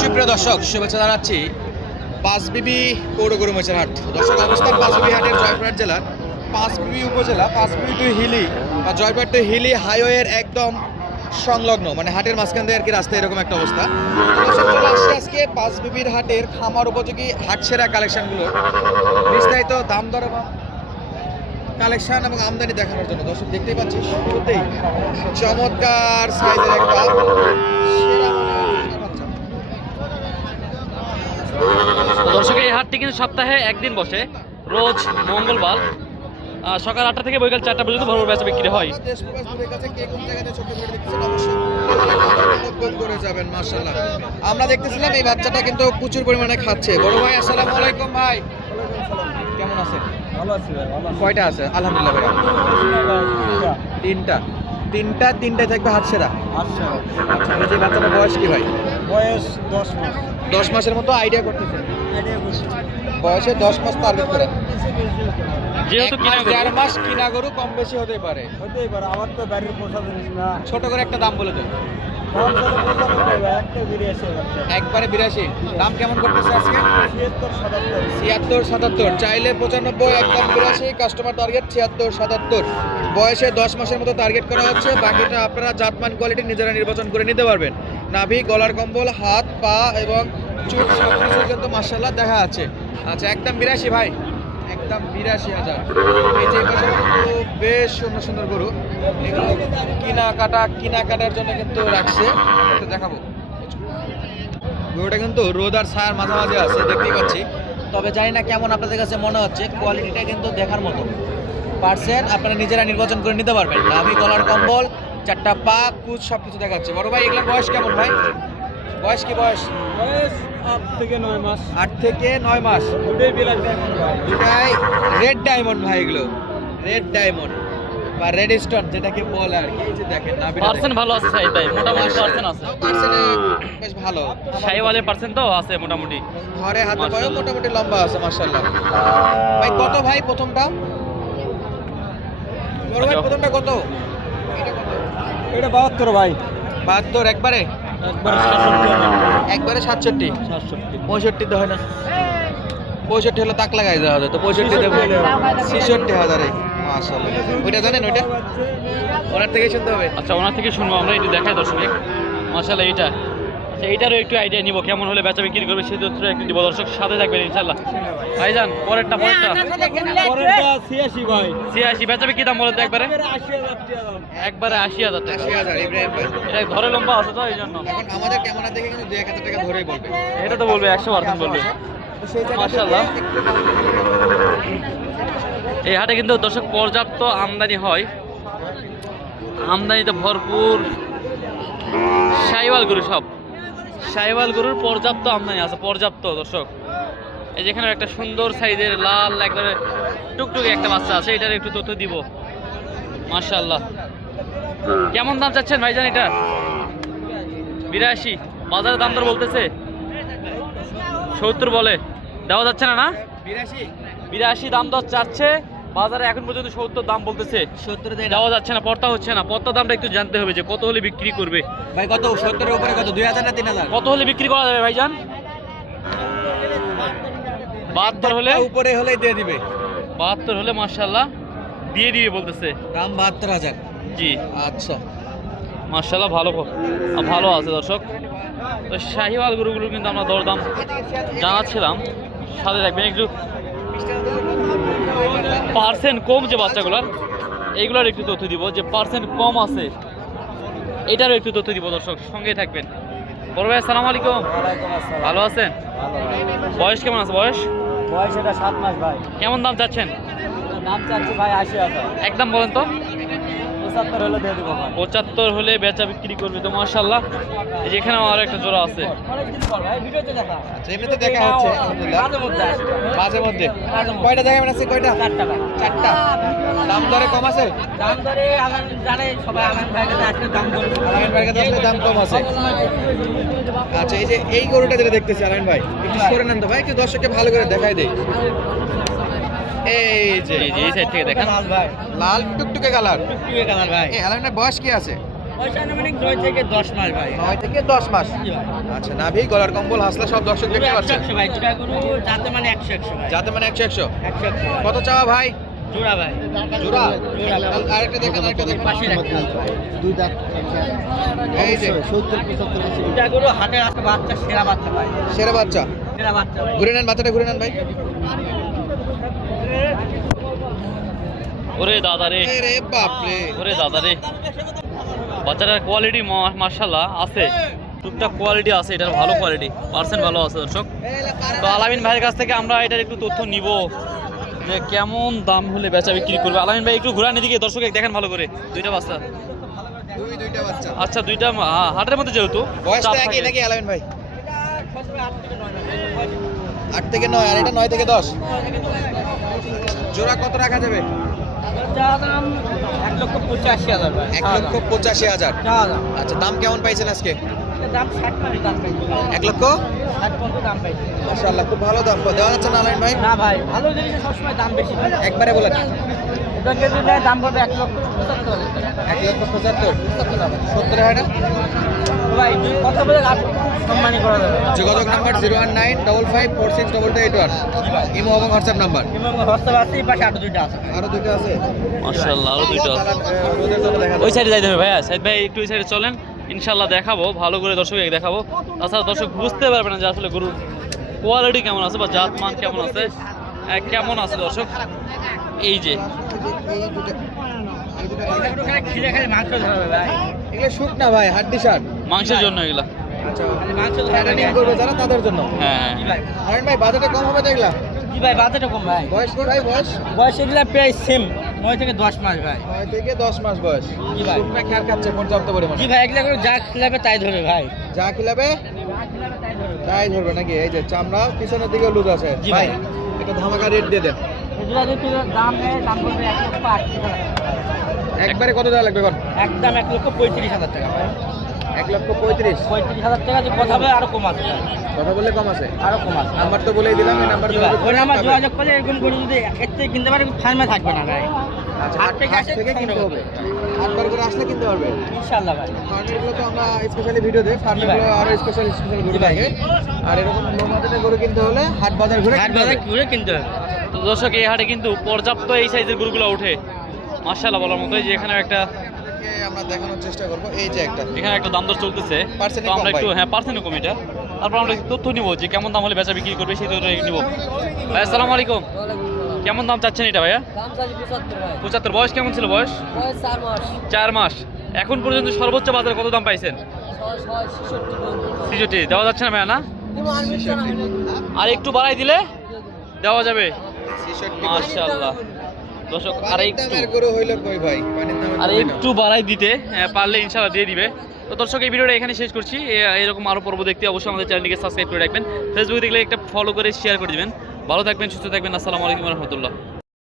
সুপ্রিয় দর্শক, শুভেচ্ছা জানাচ্ছি পাঁচবিবি পৌর গরু মোচের হাট। দর্শক, অবস্থান পাঁচবিবি হাটের জয়পুরহাট জেলার পাঁচবিবি উপজেলা, পাঁচবিবি টু হিলি বা জয়পুরহাট টু হিলি হাইওয়ের একদম সংলগ্ন, মানে হাটের মাঝখান দিয়ে আর কি রাস্তা, এরকম একটা অবস্থা। দর্শক, চলে আসছি আজকে পাঁচবিবির হাটের খামার উপযোগী হাটসেরা কালেকশনগুলোর বিস্তারিত দাম দর এবং কালেকশন এবং আমদানি দেখানোর জন্য। দর্শক, দেখতেই পাচ্ছি শুরুতেই চমৎকার সাইজের একটা সেরা বাচ্চা। দর্শক, এই হাটটি কিন্তু সপ্তাহে একদিন বসে, রোজ মঙ্গলবার সকাল 8টা থেকে বিকাল 4টা পর্যন্ত ভরপুর বেচা বিক্রি হয়। আমরা দেখতেছিলাম এই বাচ্চাটা কিন্তু প্রচুর পরিমাণে খাচ্ছে। বড় ভাই, আসসালামু আলাইকুম ভাই, কেমন আছেন? ভালো আছি ভাই, ভালো আছি। কয়টা আছে? আলহামদুলিল্লাহ ভাই, তিনটায় থাকবে হাটসেরা। আচ্ছা, আচ্ছা, এই যে বাচ্চাটার বয়স কি ভাই? বয়স 10 মাস। 10 মাসের মতো আইডিয়া করতেছে। আইডিয়া করছি। বয়সে 10 মাস টার্গেট করে। যেহেতু কিনা গরু, 1 মাস কিনা গরু, কম বেশি হতে পারে। হতেই পারে, আমার তো বাড়ির পোষা জিনিস না। ছোট করে একটা দাম বলে দেন। দাম তো 95 ভাই, একটা বিড়ি এসে যাচ্ছে। একবারে 82। দাম কেমন করতেছে আজকে? 76, 77। 76, 77, চাইলে 95, একদম 82। Customer target 76, 77। বয়সে 10 মাসের মতো টার্গেট করা হচ্ছে। বাকিটা আপনারা জাতমান কোয়ালিটি নিজেরা নির্বাচন করে নিতে পারবেন। নাভি, গলার কম্বল, হাত, পা এবং চুল সবকিছু কিন্তু মাশাআল্লাহ দেখা যাচ্ছে। আচ্ছা, একদম 82 ভাই, একদম 82,000। এই যে পাশে কিন্তু বেশ সুন্দর সুন্দর গরু, এগুলো কেনাকাটার জন্য কিন্তু রাখছে। একটু দেখাবো। গরুটা কিন্তু রোদ আর ছায়ার মাঝামাঝি আছে, দেখতেই পাচ্ছি। তবে জানি না কেমন আপনাদের কাছে মনে হচ্ছে, কোয়ালিটিটা কিন্তু দেখার মতো। পার্সেন্ট আপনারা নিজেরা নির্বাচন করে নিতে পারবেন। নাভি, গলার কম্বল, 4টা পা, কুচ সবকিছু দেখাচ্ছে। বড় ভাই, এগুলোর বয়স কেমন ভাই? বয়স কি বয়স? বয়স 8 থেকে 9 মাস। 8 থেকে 9 মাস। দুটোই বিলাক ডায়মন্ড ভাই। দুটাই রেড ডায়মন্ড ভাই, এগুলো রেড ডায়মন্ড বা রেড স্টোন যেটাকে বলে আর কি। এই যে দেখেন, নাভিটা পার্সেন্ট ভালো আছে সাইড ভাই, মোটামুটি পার্সেন্ট আছে। পার্সেন্টে বেশ ভালো। শাহিওয়ালের পার্সেন্ট তো আছে মোটামুটি। ঘরে হাতে পায়ে মাশাআল্লাহ। মোটামুটি লম্বা আছে, মাশাআল্লাহ। ভাই কত ভাই প্রথমটা? বড় ভাই, প্রথমটা কত? এটা কত? এটা 72 ভাই। 72 একবারে? একবারে 67। একবারে 67। 67। 65 তো হয় না? 65 হলে তাক লাগাই দেওয়া হবে, তো 65 দেবো। 66,000। মাশাআল্লাহ। ওইটা জানেন? ওইটা ওনার থেকে শুনতে হবে। আচ্ছা, ওনার থেকে শুনবো আমরা, একটু দেখাই দর্শক। মাশাআল্লাহ, এইটা আচ্ছা, এইটারও একটু আইডিয়া নিব কেমন হলে বেচা বিক্রি করবে, সেই তথ্য একটু দিব। দর্শক সাথে থাকবেন ইনশাআল্লাহ। ভাইজান, পরেরটা পরেরটা 86 ভাই। 86 বেচা বিক্রি দাম বলে তো একবারে? 80,000 টাকা দাম। একবারে 80,000 টাকা। 80,000 ইব্রাহিম ভাই। এটা ধরে লম্বা আছে তো, এই জন্য। এখন আমাদের ক্যামেরা দেখে কিন্তু 2-1,000 টাকা ধরেই বলবে। এটা তো বলবে 100% বলবে। তো সেই জায়গা থেকে মাশাআল্লাহ। একটু দাম এই হাটে কিন্তু দর্শক পর্যাপ্ত আমদানি হয়, আমদানিতে ভরপুর শাহিওয়াল গরু, সব শাহিওয়াল গরুর পর্যাপ্ত আমদানি আছে, পর্যাপ্ত। দর্শক, এই যেখানে একটা সুন্দর সাইজের লাল একবারে টুকটুকে একটা বাচ্চা আছে, এটার একটু তথ্য দিব। মাশাআল্লাহ। কেমন দাম চাচ্ছেন ভাইজান এটা? 82। বাজারে দাম দর বলতেছে 70 বলে, দেওয়া যাচ্ছে না? না, 82 82 দাম দর চাচ্ছে বাজারে, এখন পর্যন্ত 70 দাম বলতেছে। 70 দেয় না দেওয়া যাচ্ছে না, পর্তা হচ্ছে না। পর্তা দামটা একটু জানতে হবে যে কত হলে বিক্রি করবে। ভাই। কত? 70 এর উপরে কত? 2,000 না 3,000? কত হলে বিক্রি করা যাবে ভাইজান? 72 হলে? উপরে হলেই দিয়ে দিবে। 72 হলে মাশাআল্লাহ দিয়ে দিবে বলতেছে। দাম 72,000। জি, আচ্ছা, মাশাআল্লাহ, ভালো আছে দর্শক। তো শাহিওয়াল গরুগুলো কিন্তু আমরা দরদাম জানাচ্ছিলাম, সাথে রাখবেন। একটু পার্সেন্ট কম যে বাচ্চাগুলোর, এইগুলোর একটু তথ্য দিব, যে পার্সেন্ট কম আছে এটারও একটু তথ্য দিব। দর্শক সঙ্গেই থাকবেন। বড় ভাই, আসসালামু আলাইকুম। ওয়ালাইকুম আসসালাম। ভালো আছেন? ভালো ভাই। বয়স কেমন আছে? বয়স বয়স এটা 7 মাস ভাই। কেমন দাম চাচ্ছেন? দাম চাচ্ছি ভাই 80,000। একদম বলেন তো। 75 হলে দিয়ে দেবো ভাই। 75 হলে বেচা বিক্রি করবে তো মাশাআল্লাহ। এই যে এখানেও আরো একটা জোড়া আছে। অনেকদিন পর ভাই, ভিডিওতে দেখা। আচ্ছা, এমনিতে দেখা হচ্ছে আলহামদুলিল্লাহ। মাঝে মধ্যে আসে। মাঝে মধ্যে কয়টা দেখাবেন? আছে কয়টা? 4টা ভাই। 4টা। দাম দরে কম আছে? দাম ধরে আগান জানে সবাই, আগান ভাই কাছে আসলে দাম ধরে। আলামিন ভাইয়ের কাছে আসলে দাম কম আছে। আচ্ছা, এই যে এই গরুটা যেটা দেখতেছি আলামিন ভাই, একটু সরে নেন তো ভাই, একটু দর্শককে ভালো করে দেখাই দেই। এই যে এই সাইড থেকে দেখেন। লাল ভাই। লাল টুকটুকে কালার। টুকটুকে কালার ভাই। এই আলামিনের বয়স কি আছে? বয়স আনুমানিক 9 থেকে 10 মাস ভাই। 9 থেকে 10 মাস। জি ভাই। আচ্ছা, নাভি গলার কম্বল হাসলা সব দর্শক দেখতে পাচ্ছেন। 100 ভাই, দুটা গরু যাতে মানে 100 ভাই। যাতে মানে 100 100। 100 কত চাওয়া ভাই? জোড়া ভাই। জোড়া? জোড়া। আরেকটা দেখেন, আরেকটা দেখেন। পাশে রাখতে হবে ভাই। দুই দাঁত একটা এই যে 70-75 কেজি। দুটা গরু হাটে আছে বাচ্চা, সেরা বাচ্চা ভাই। সেরা বাচ্চা। সেরা বাচ্চা ভাই। ঘুরে নেন, বাচ্চাটা ঘুরে নেন ভাই। ওরে দাদা রে, রে বাপ রে। ওরে দাদা রে, বাচ্চাটার কোয়ালিটি মার্শাল্লাহ আছে, টুকটাক কোয়ালিটি আছে, এটার ভালো কোয়ালিটি, পার্সেন্ট ভালো আছে দর্শক। তো আলামিন ভাইয়ের কাছ থেকে আমরা এটার একটু তথ্য নিব যে কেমন দাম হলে বেচা বিক্রি করবে। আলামিন ভাই একটু ঘুরান এদিকে, দর্শক দেখেন ভালো করে। দুইটা বাচ্চা, দুইটা বাচ্চা। আচ্ছা দুইটা হাটের মধ্যে যেহেতু বয়স চাপ তো একই থাকে। নাকি আলামিন ভাই? 8 থেকে 9, আর এটা 9 থেকে 10। জোড়া কত রাখা যাবে? দাম 1,85,000 ভাই। 1,85,000। চাওয়া দাম। আচ্ছা, দাম কেমন পাইছেন আজকে? দাম 60 মানে দাম পাইছি। 1 লক্ষ? 60 পর্যন্ত দাম পাইছি। মাশাআল্লাহ, খুব ভালো দাম দেওয়া যাচ্ছে না আলামিন ভাই? না ভাই, ভালো জিনিসের সবসময় দাম বেশি ভাই। একবারে বলেন। এটা কেজি নেয় দাম পড়বে 1,75,000 টাকা। 1,75,000। 75,000 70 হয় না? ভাই দুই কথা বলে সম্মানই করা যাবে। যোগাযোগ নাম্বার 01955462281। ইমো এবং হোয়াটসঅ্যাপ নাম্বার। এবং হোয়াটসঅ্যাপ আছে, এই পাশে আরো দুইটা আছে। আরো দুইটা আছে। মাশাআল্লাহ, আরো দুইটা আছে। রোদের জন্য দেখা ওই যাচ্ছে। সাইডে যাইতে হবে ভাইয়া, সাইড ভাই একটু ওই সাইডে চলেন, ইনশাল্লাহ দেখাবো ভালো করে, দর্শক দেখাবো। তাছাড়া দর্শক বুঝতে পারবে না যে আসলে গরুর কোয়ালিটি কেমন আছে বা জাত মান কেমন আছে, কেমন আছে দর্শক। এই যে এই দুটো একটু খালি খিদে খালি মাংস ধরবে ভাই। এগুলো শুট না ভাই, হাড্ডি শার্ট। মাংসের জন্য এগুলা। আচ্ছা, খালি মাংস এটা ধরবে নিয়ে করবে যারা তাদের জন্য। হ্যাঁ জি ভাই। আরেন ভাই, বাজেটে কম হবে দেখলা? জি ভাই, বাজেট কম ভাই। বয়স কি ভাই? বয়স বয়স এগুলা প্রায় সেম 9 থেকে 10 মাস ভাই। 9 থেকে 10 মাস বয়স। জি ভাই। শুকনা খেয়াল খাচ্ছে পর্যাপ্ত জি পরিমাণে। ভাই, এগুলা করে যা খেলাবে তাই ধরবে ভাই। যা খিলাবে তাই ধরবে নাকি? এই যে চামড়া পিছনের দিকে লুজ আছে। জি ভাই, ভাই। এটা ধামাকা রেট দিয়ে দেন। এগুলা যদি দাম নেয় দাম পড়বে 1,08,000 একবারে কত দেওয়া লাগবে এখন? একদম 1,35,000 টাকা ভাই। 1,35,000। 35,000 টাকা যে কথা হবে আরো কম আছে ভাই। কথা বললে কম আছে। আরো কম আছে। নাম্বার তো বলেই দিলাম, এই নাম্বার জি ভাই, ওই নাম্বার যোগাযোগ করলে এরকম করে যদি এর থেকে কিনতে পারে ফার্মে থাকবে না ভাই। আচ্ছা, হাট থেকে হাট আসে থেকে কিনতে হবে। হাটবার করে আসলে কিনতে পারবে। ইনশাআল্লাহ ভাই। ফার্মেরগুলো তো আমরা স্পেশালি ভিডিও দিই, ফার্মেরগুলো আরো স্পেশাল গরু জি ভাই। থাকে। আর এরকম নোমাদের গরু কিনতে হলে হাট বাজার ঘুরে হাট কিনতে বাজার হবে। ঘুরে কিনতে হবে। তো দর্শক এই হাটে কিন্তু পর্যাপ্ত এই সাইজের গরুগুলো ওঠে মাশাআল্লাহ বলার মতো। এই যে এখানে একটা, আপনাদেরকে আমরা দেখানোর চেষ্টা করব। এই যে একটা এখানে একটা দাম দর চলতেছে, Percent তো আমরা কম একটু ভাই। হ্যাঁ পার্সেন্ট কম এটা। তারপর আমরা একটু তথ্য নিব যে কেমন দাম হলে বেচা বিক্রি করবে, সেই তথ্য নিব। ভাই আসসালামু আলাইকুম, কেমন দাম চাচ্ছেন এটা ভাইয়া? দাম চাই 75 ভাই। 75। বয়স কেমন ছিল? বয়স বয়স 4 মাস। 4 মাস। এখন পর্যন্ত সর্বোচ্চ বাজারে কত দাম পাইছেন? 66 পর্যন্ত। 66 দেওয়া যাচ্ছে না ভাইয়া? না, তুমি আনবে না হলে আর একটু বাড়াই দিলে দেওয়া যাবে। 66 মাশাআল্লাহ দর্শক, আর পানির একটু দামের গরু হইলো কই ভাই? পানির দামের আর গরু হইলো। একটু বাড়াই দিতে পারলে ইনশাআল্লাহ দিয়ে দিবে। তো দর্শক এই ভিডিওটা এখানে শেষ করছি। এরকম আরো পর্ব দেখতে অবশ্যই আমাদের চ্যানেলটিকে সাবস্ক্রাইব করে রাখবেন। ফেসবুকে দেখলে একটা ফলো করে শেয়ার করে দিবেন। ভালো থাকবেন, সুস্থ থাকবেন। আসসালামু আলাইকুম ওয়া রাহমাতুল্লাহ।